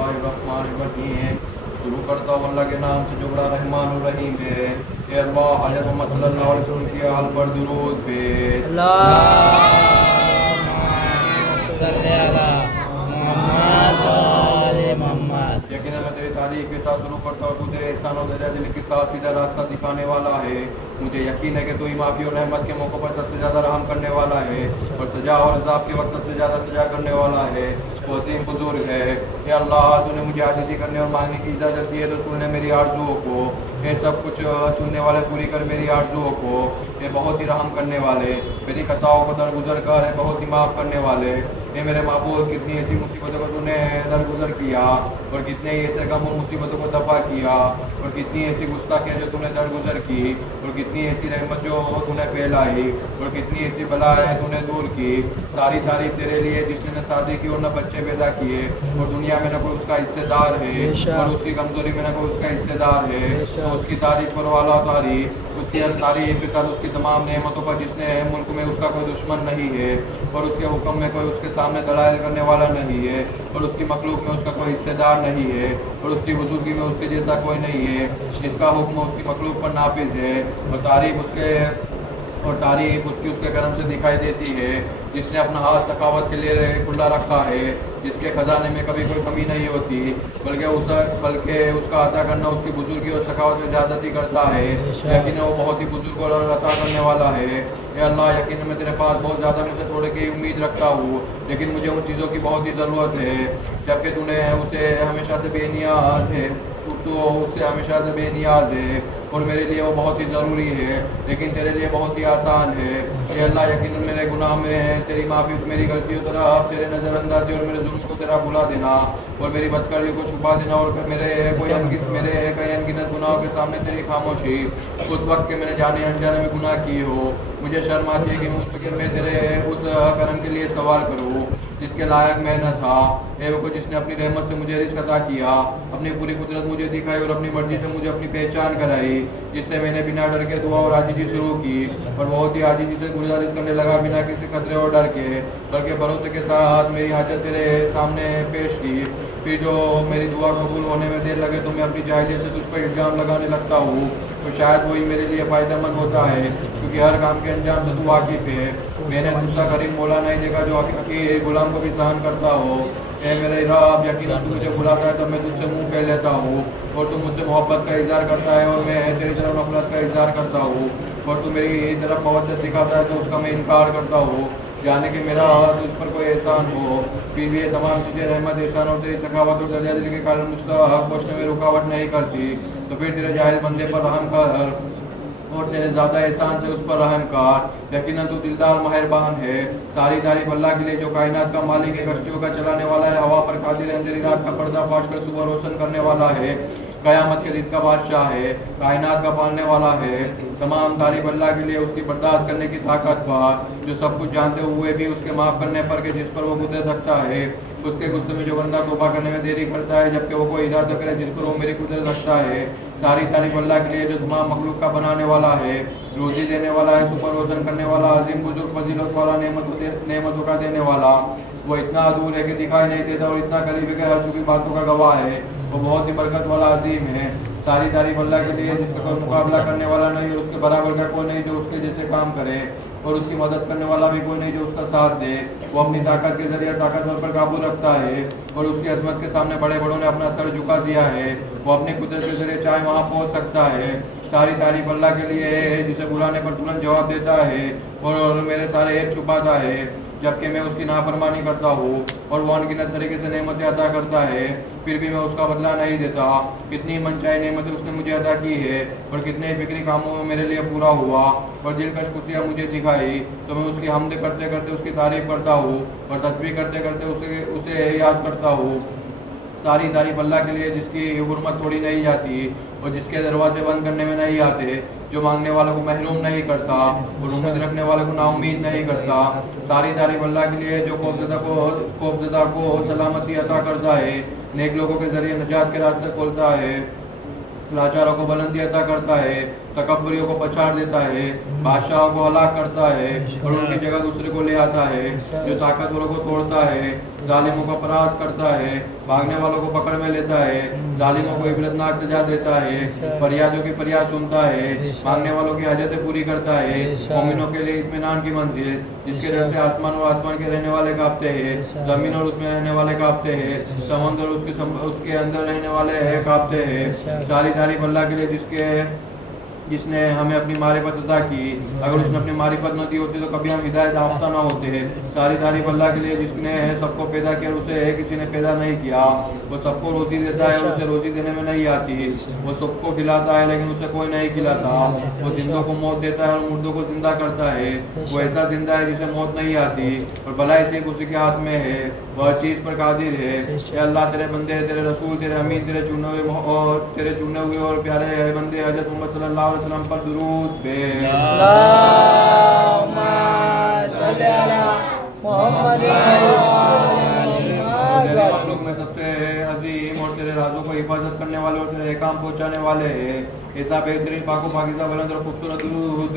बिस्मिल्लाहिर्रहमानिर्रहीम। शुरू करता हूँ अल्लाह के नाम से जो बड़ा रहमान और रहीम है। ए अल्लाह हज़रत मोहम्मद सल्लल्लाहु अलैहि वसल्लम के हाल पर दुरूद भेज। यकीनन मैं तेरी तारीफ के साथ शुरू करता हूँ, तू तेरे एहसान और दर्जा दिली के साथ सीधा रास्ता दिखाने वाला है। मुझे यकीन है कि तू ही माफ़ी और रहमत के मौक़ों पर सबसे ज़्यादा रहम करने वाला है और सजा और अज़ाब के वक्त सबसे ज़्यादा सजा करने वाला है। वो अज़ीम बुज़ुर्ग है। या अल्लाह तूने मुझे आजिज़ी करने और मांगने की इजाज़त दी है तो सुन ले मेरी आरज़ुओं को। ये सब कुछ सुनने वाले पूरी कर मेरी आरज़ुओं को। ये बहुत ही रहम करने वाले, मेरी खताओं को दरगुजर कर है, बहुत ही माफ़ करने वाले। ये मेरे महबूब कितनी ऐसी मुसीबतों को तूने दरगुजर किया और कितने ही ऐसे गम और मुसीबतों को दफ़ा किया और कितनी ऐसी गुस्ताखियाँ जो तूने दरगुजर की और कितनी ऐसी रहमत जो तूने फैलाई और कितनी ऐसी बलाएँ तूने दूर की। सारी तारीफ तेरे लिए जिसने न शादी की और न बच्चे पैदा किए और दुनिया में न कोई उसका हिस्सेदार है और उसकी कमज़ोरी में न कोई उसका हिस्सेदार है। तो उसकी तारीफ करो वाला तारीफ, उसकी हर तारीफ के साथ उसकी तमाम नेमतों पर जिसने मुल्क में उसका कोई दुश्मन नहीं है और उसके हुक्म में कोई उसके सामने दलाइल करने वाला नहीं है और उसकी मखलूक में उसका कोई हिस्सेदार नहीं है और उसकी बुजुर्गी में उसके जैसा कोई नहीं है। जिसका हुक्म उसकी मखलूक पर नाफिज है और तारीफ उसकी उसके करम से दिखाई देती है। जिसने अपना हाथ सखावत के लिए खुला रखा है, जिसके खजाने में कभी कोई कमी नहीं होती बल्कि उसका अता करना उसकी बुजुर्गी और सखावत में ज़्यादती करता है। यकीन वो बहुत ही बुजुर्ग और अता करने वाला है। या अल्लाह यकीन मैं तेरे पास बहुत ज़्यादा मुझसे थोड़े की उम्मीद रखता हूँ, लेकिन मुझे उन चीज़ों की बहुत ही ज़रूरत है जबकि तूने उसे हमेशा से बेनियाज है, तो उससे हमेशा से बेनियाज है और मेरे लिए वो बहुत ही ज़रूरी है, लेकिन तेरे लिए बहुत ही आसान है। कि अल्लाह यकीन मेरे गुनाह में है, तेरी माफ़ी मेरी गलतियों तरफ तेरे नज़रअंदाजी और मेरे जुल्म को तेरा भुला देना और मेरी बदकारियों को छुपा देना और मेरे कई अनगिनत गुनाहों के सामने तेरी खामोशी। उस वक्त के मैंने जाने अनजाने में गुनाह किए हो, मुझे शर्म आती है कि मैं तेरे उस करम के लिए सवाल करूँ जिसके लायक मैं न था। ए वो जिसने अपनी रहमत से मुझे रिज़्क़ अता किया, अपनी पूरी कुदरत मुझे दिखाई और अपनी मर्जी से मुझे अपनी पहचान कराई, जिससे मैंने बिना डर के दुआ और आजीजी शुरू की और बहुत ही आजीजी से गुजारिश करने लगा बिना किसी खतरे और डर के, बल्कि भरोसे के साथ मेरी हाजत तेरे सामने पेश की। फिर जो मेरी दुआ कबूल होने में देर लगे तो मैं अपनी जाहिलियत से तुझ पर इल्ज़ाम लगाने लगता हूँ, तो शायद वही मेरे लिए फ़ायदेमंद होता है क्योंकि हर काम के अंजाम से तू वाकिफ़ है। मैंने दूसरा करीम मौला नहीं देखा जो हकीकी गुलाम को भी सहन करता हो। ए मेरे रब यकीन तू मुझे बुलाता है तो मैं तुझसे मुँह फेर लेता हूँ और तू मुझसे मोहब्बत का इज़हार करता है और मैं तेरी तरफ नफरत का इज़हार करता हूँ और तू मेरी तरफ मवद्दत दिखाता है तो उसका मैं इनकार करता हूँ। जाने कि मेरा तुझ पर कोई एहसान हो, फिर भी ये तमाम चीज़ें रहमत एहसान और तेरी सखावत और दर्जा दिली के कारण मुश्ताहक पहुँचने में रुकावट नहीं करती। तो फिर तेरे जाहिल बंदे पर रहम कर और तेरे ज़्यादा एहसान से उस पर रहम कर। यकीनन तू दिलदार मेहरबान है। सारी तारीफ अल्लाह के लिए जो कायनात का मालिक है, कश्तियों का चलाने वाला है, हवा पर कादिर है, अंधेरी रात का पर्दा फाश कर सुबह रोशन करने वाला है, क़यामत के दिन का बादशाह है, कायनात का पालने वाला है। तमाम तारीफ अल्लाह के लिए उसकी बर्दाश्त करने की ताकत पर, जो सब कुछ जानते हुए भी उसके माफ़ करने पर कि जिस पर वो कुदरत रखता है। उसके गुस्से में जो बंदा तौबा करने में देरी करता है जबकि वो कोई इरादा करे जिस पर वो मेरी कुदरत रखता है। सारी तारीफ अल्लाह के लिए जो तमाम मखलूक का बनाने वाला है, रोज़ी देने वाला है, सुपर रोज़न करने वाला, अजीम बुजुर्ग फजीलत वाला, नेमतों का देने वाला। वो इतना दूर है कि दिखाई नहीं देता और इतना करीब है कि हर छुपी बातों का गवाह है। वो बहुत ही बरकत वाला अजीम है। सारी तारीफ अल्लाह के लिए जिसका कोई मुकाबला करने वाला नहीं और उसके बराबर का कोई नहीं जो उसके जैसे काम करे और उसकी मदद करने वाला भी कोई नहीं जो उसका साथ दे। वो अपनी ताकत के जरिए ताकतवर पर काबू रखता है और उसकी अजमत के सामने बड़े बड़ों ने अपना सर झुका दिया है। वो अपनी कुदरत के जरिए चाहे वहाँ पहुँच सकता है। सारी तारीफ अल्लाह के लिए है जिसे बुलाने पर तुरंत जवाब देता है और मेरे सारे ऐब छुपाता है जबकि मैं उसकी नाफरमानी करता हूँ और वो अनगिनत तरीके से नेमतें अता करता है, फिर भी मैं उसका बदला नहीं देता। कितनी मनचाही नेमतें उसने मुझे अदा की है और कितने फिक्री कामों में मेरे लिए पूरा हुआ और दिलकश खुशियाँ मुझे दिखाई, तो मैं उसकी हमद करते करते उसकी तारीफ़ करता हूँ और तस्बीह करते करते उसे याद करता हूँ। सारी तारीफ अल्लाह के लिए जिसकी हुर्मत तोड़ी नहीं जाती और जिसके दरवाजे बंद करने में नहीं आते, जो मांगने वालों को महरूम नहीं करता और उम्मीद रखने वालों को नाउमीद नहीं करता। सारी तारीफ अल्लाह के लिए जो खौफज़दा को सलामती अता करता है, नेक लोगों के ज़रिए नजात के रास्ते खोलता है, लाचारों को बुलंदी अता करता है, तकब्बरियों को पछाड़ देता है, बादशाहों को हलाक करता है और उनकी जगह दूसरे को ले आता है, जो ताकतवरों को तोड़ता है, जालिमों का परास करता है, भागने वालों को पकड़ में लेता है, जालिमों को इबरतनाक सजा देता है, फरियादों की फरियाद सुनता है, मांगने वालों की हाजतें पूरी करता है, मोमिनों के लिए इत्मीनान की मंजिल, जिसके डर से आसमान और आसमान के रहने वाले कांपते हैं, जमीन और उसमें रहने वाले कांपते हैं, समंदर उसके अंदर रहने वाले हैं कांपते हैं, सारी तारीफ अल्लाह के लिए जिसने हमें अपनी मारिफत अता की। अगर उसने अपनी मारिफत न दी होती तो कभी हम हिदायत याफ्ता न होते। सारी तारीफ अल्लाह के लिए जिसने सबको पैदा किया, उसे किसी ने पैदा नहीं किया। वो सबको रोजी देता है और उसे रोजी देने में नहीं आती। वो सबको खिलाता है लेकिन उसे कोई नहीं खिलाता। वो जिंदों को मौत देता है और मुर्दों को जिंदा करता है। वो ऐसा जिंदा है जिसे मौत नहीं आती और भलाई सिर्फ उसी के हाथ में है। वह चीज़ पर कादिर है। अल्लाह तेरे बंदे, तेरे रसूल, तेरे अमीन, तेरे चुने हुए और प्यारे बंदे हज़रत मोहम्मद सल्लल्लाहु अलैहि वसल्लम पर दुरूद भेज। अल्लाहुम्मा सल्ली अला मुहम्मद तेरे मखलूक में सबसे अजीम और तेरे राजों को हिफाजत करने वाले और तेरे काम पहुँचाने वाले है। ऐसा बेहतरीन पाको पाकिज़ा बुलंद और खूबसूरत दुरूद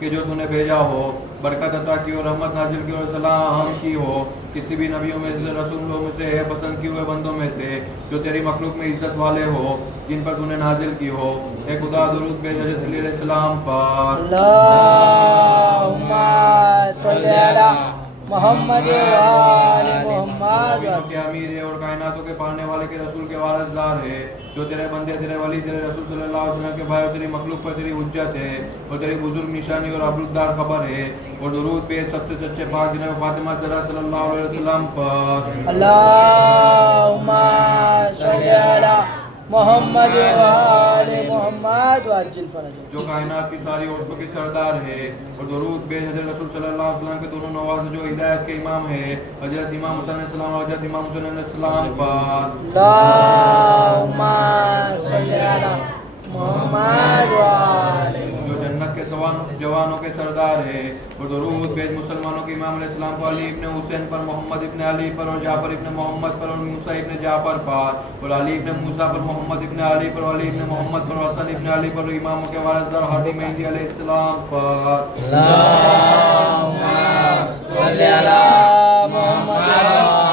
कि जो तूने भेजा हो, बरकत अता की और रहमत नाजिल की और सलाम की हो किसी भी नबियों में से, रसूलों में से, पसंद किए हुए बंदों में से जो तेरी मखलूक में इज्जत वाले हो, जिन पर तूने नाजिल की हो। ए खुदा दुरूद भेज हज़रत अली अलैहिस्सलाम पर। अल्लाहुम्मा सल्ली अला मुहम्मद व आले मुहम्मद। के अमीर है और कायनातों के पालने वाले के रसूल के वारसदार है। जो तेरे बंदे, तेरे वली, तेरे रसूल सल्लल्लाहु अलैहि वसल्लम के भाई और तेरी मखलूक पर तेरी हुज्जत है और तेरी बुजुर्ग निशानी और अबरुद्दार खबर है। और दुरूद पेश सबसे सच्चे पाक जनाब फातिमा ज़हरा सल्लल्लाहु अलैहि वसल्लम पर। अल्लाहुम्मा सल्ली अला मुहम्मद व आले मुहम्मद व अज्जिल फरजहु। जो कायनात की सारी औरतों की सरदार है। और दुरूद पेश हज़रत रसूल सल्लल्लाहु अलैहि वसल्लम के दोनों नवाज़ जो हिदायत के इमाम है, हज़रत इमाम हुसैन अलैहिस्सलाम और हज़रत इमाम हुसैन अलैहिस्सलाम पर। अल्लाहुम्मा सल्ली अला मुहम्मद व आले जो जन्नत के जवानों के सरदार है। और दुरूद पेश मुसलमानों के इमाम अलैहिस्सलाम पर, अली इब्न हुसैन पर, मोहम्मद इब्न अली पर और जाफर इब्न मोहम्मद पर और मूसा इब्न जाफर पर और अली इब्न मूसा पर, मोहम्मद इब्न अली पर और अली इब्न मोहम्मद पर और हसन इब्न अली पर और इमामों के वारिसदार हादी मेहदी अलैहिस्सलाम पर। अल्लाहुम्मा सल्ली अला मुहम्मद व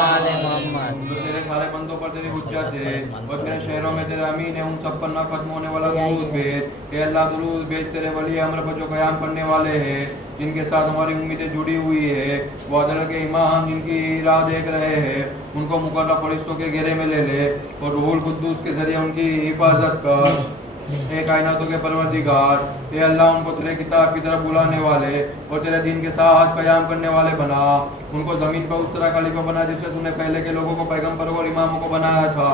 आले मुहम्मद। जो तेरे सारे बंदों पर तेरी हुज्जत है और तेरे शहरों में तेरे अमीन है, उन सब पर ना खत्म होने वाला दुरूद भेज। ए अल्लाह दुरूद भेज तेरे वली अमर पर जो क़याम करने वाले हैं, जिनके साथ हमारी उम्मीदें जुड़ी हुई है। वो अदल के इमाम जिनकी राह देख रहे हैं, उनको मुकर्रब फरिश्तों के घेरे में ले ले और रूहुल कुद्दूस के जरिए उनकी हिफाजत कर। ए कायनातों के परवरदिगार, ए अल्लाह उनको तेरे किताब की तरफ बुलाने वाले और तेरे दीन के साथ क़याम करने वाले बना। उनको ज़मीन पर उस तरह खलीफा बना जिससे तूने पहले के लोगों को पैगम्बरों और इमामों को बनाया था।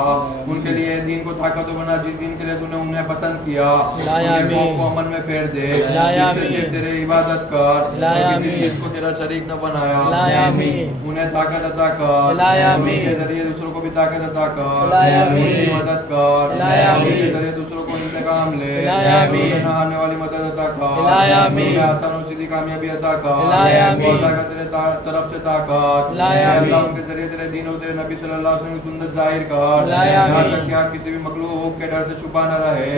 उनके लिए दीन को ताकत बना जिस दीन के लिए तूने उन्हें पसंद किया। उनके कौम को अमन में फेर दे, जिससे तेरी इबादत कर, किसी चीज़ को तेरा शरीक न बनाया। उन्हें ताकत अता कर, उनके जरिए दूसरों को भी ताकत अता कर, उनकी मदद कर, उनके जरिए दूसरों को इंतकाम ले, उन्हें आने वाली मदद अता कर, उन्हें आसान और सीधी कामयाबी अता कर, तेरे तरफ से ताकत। अल्लाह उनके जरिए तेरे दीन और तेरे नबी सल्लल्लाहु अलैहि वसल्लम की सुन्नत जाहिर कर, यहाँ तक कि आप किसी भी मखलूक के डर से छुपा न रहे।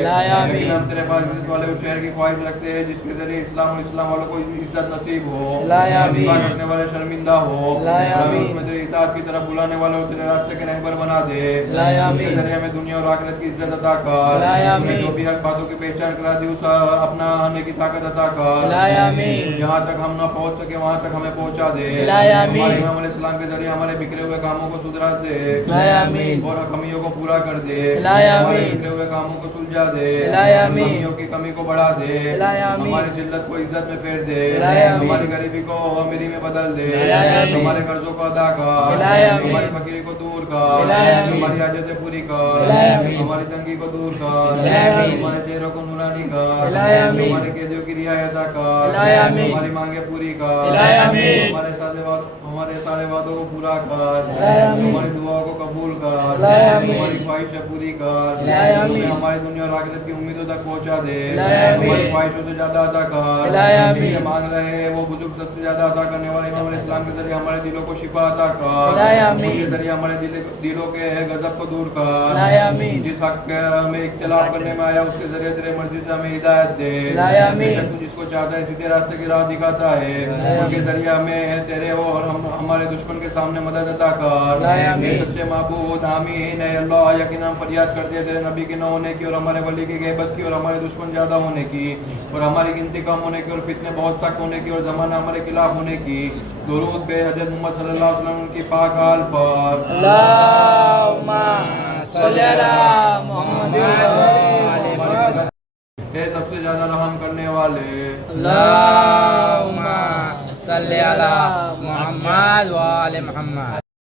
लेकिन हम तेरे पास इज्जत वाले उस शहर की ख्वाहिश रखते हैं जिसके जरिए इस्लाम और इस्लाम वालों को इज्जत नसीब हो, खलीफा करने वाले शर्मिंदा हो, उसमें तेरी इताअत की तरफ बुलाने वाले और तेरे रास्ते के रहबर बना दे। उसके जरिए हमें दुनिया और आखिरत की इज्जत अता कर। उन्हें जो भी हक बातों की पहचान करा दी उस अपना आने की ताकत अता कर। जहाँ तक हम न पहुँच सके वहाँ तक हमें पहुँचा दे। हमारे इमाम अलैहिस्सलाम के जरिए हमारे बिखरे हुए कामों को सुधरा दे और कमियों को पूरा कर दे। हमारे बिखरे हुए कामों को सुलझा दे, कमियों की कमी को बढ़ा दे, हमारी जिल्लत को इज्जत में फेर दे, हमारी गरीबी को अमीरी में बदल दे, हमारे कर्जों को अदा कर, हमारी फकीरी को दूर कर, हमारी हाजतें पूरी कर, हमारी तंगी को दूर कर, हमारे चेहरों को नूरानी कर, हमारे कैदियों की रियायत अता कर, हमारी मांगे पूरी कर, हमारे सारे वादों को पूरा कर, हमारी दुआओं को कबूल कर, الہی آمین ہماری خواہشیں پوری کر الہی آمین ہماری دنیا اور آخرت کی امیدوں تک پہنچا دے الہی آمین ہماری خواہشوں سے زیادہ عطا کر الہی آمین یہ مانگ رہے ہیں وہ بزرگ سب سے زیادہ عطا کرنے والے امام علیہ السلام کے ذریعے ہمارے دلوں کو شفا عطا کر الہی آمین ان کے ذریعے ہمارے دلوں کے غضب کو دور کر الہی آمین جس حق کے ہمیں اختلاف کرنے میں آیا اس کے ذریعے تیرے مرضی سے ہمیں ہدایت دے الہی آمین تو جس کو چاہتا ہے سیدھے راستے کی راہ دکھاتا ہے ان کے ذریعے ہمیں تیرے اور ہمارے دشمن کے سامنے مدد عطا کر الہی آمین اے سچے معبود آمین اے اللہ یقینا ہم فریاد کرتے ہیں تیرے نبی کے نہ ہونے کی اور ہمارے ولی کی غیبت کی اور ہمارے دشمن زیادہ ہونے کی اور ہماری گنتی کم ہونے کی اور فتنے بہت سخت ہونے کی اور زمانہ ہمارے خلاف ہونے کی درود بے حضرت محمد صلی اللہ علیہ وسلم کی پاک حال پر اللہم صلی علی محمد اے سب سے زیادہ رحم کرنے والے اللہم صلی علی محمد و آل محمد